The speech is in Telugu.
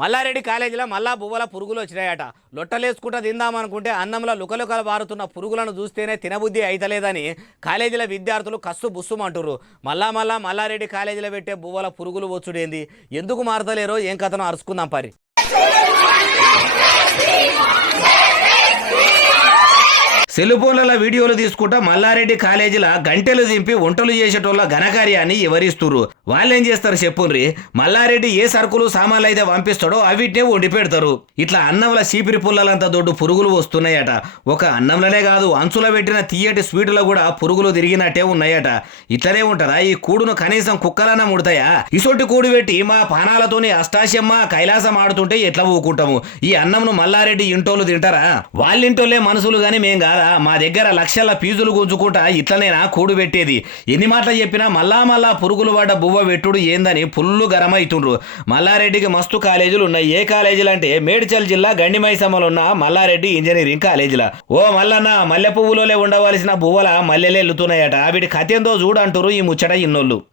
మల్లారెడ్డి కాలేజీలో మళ్ళా బువ్వల పురుగులు వచ్చినాయట. లొట్టలేసుకుంటా తిందామనుకుంటే అన్నంలో లుకలుకలు బారుతున్న పురుగులను చూస్తేనే తినబుద్ధి అయితలేదని కాలేజీల విద్యార్థులు కస్సు బుస్సుమంటుర్రు. మల్లారెడ్డి కాలేజీలో పెట్టే బువ్వల పురుగులు వచ్చుడేంది, ఎందుకు మారతలేరో ఏం కథనో అరుచుకుందాం పరి. సెల్లుఫోన్ల వీడియోలు తీసుకుంటా మల్లారెడ్డి కాలేజీల గంటెలు దింపి వంటలు చేసేటోళ్ళ ఘనకార్యాన్ని వివరిస్తున్నారు. వాళ్ళేం చేస్తారు చెప్పుండ్రి. మల్లారెడ్డి ఏ సరుకులు సామాన్లు అయితే పంపిస్తాడో అవిటినే వండి పెడతారు. ఇట్లా అన్నంలో చీపిరి పుల్లలంత దొడ్డు పురుగులు వస్తున్నాయట. ఒక అన్నంలోనే కాదు, అంచులో పెట్టిన తీయటి స్వీటులో కూడా పురుగులు తిరిగినట్టే ఉన్నాయట. ఇట్లనే ఉంటదా ఈ కూడును కనీసం కుక్కలన్నా ముడతాయా? ఇసొంటి కూడు పెట్టి మా పానాలతోని అష్టాశమ్మ కైలాసం ఆడుతుంటే ఎట్లా ఊకుంటాము? ఈ అన్నంను మల్లారెడ్డి ఇంటోళ్ళు తింటారా? వాళ్ళింటోళ్ళే మనుషులు గాని మేం కాదా? మా దగ్గర లక్షల ఫీజులు గుంజుకుంటా ఇట్లనేనా కూడు పెట్టేది? ఎన్ని మాటలు చెప్పినా మళ్ళా పురుగులు పడ్డ బువ్వ పెట్టుడు ఏందని ఫుల్లు గరమైతుండ్రు. మల్లారెడ్డికి మస్తు కాలేజీలు ఉన్నాయి. ఏ కాలేజీలు అంటే మేడ్చల్ జిల్లా గండిమైసమ్మలో ఉన్న మల్లారెడ్డి ఇంజనీరింగ్ కాలేజీలా. ఓ మల్లన్న, మల్లె పువ్వులోనే ఉండవలసిన బువ్వల మల్లెలే ఎల్లుతున్నాయట. వీటి కథేందో చూడంటురు ఈ ముచ్చట ఇన్నోళ్ళు.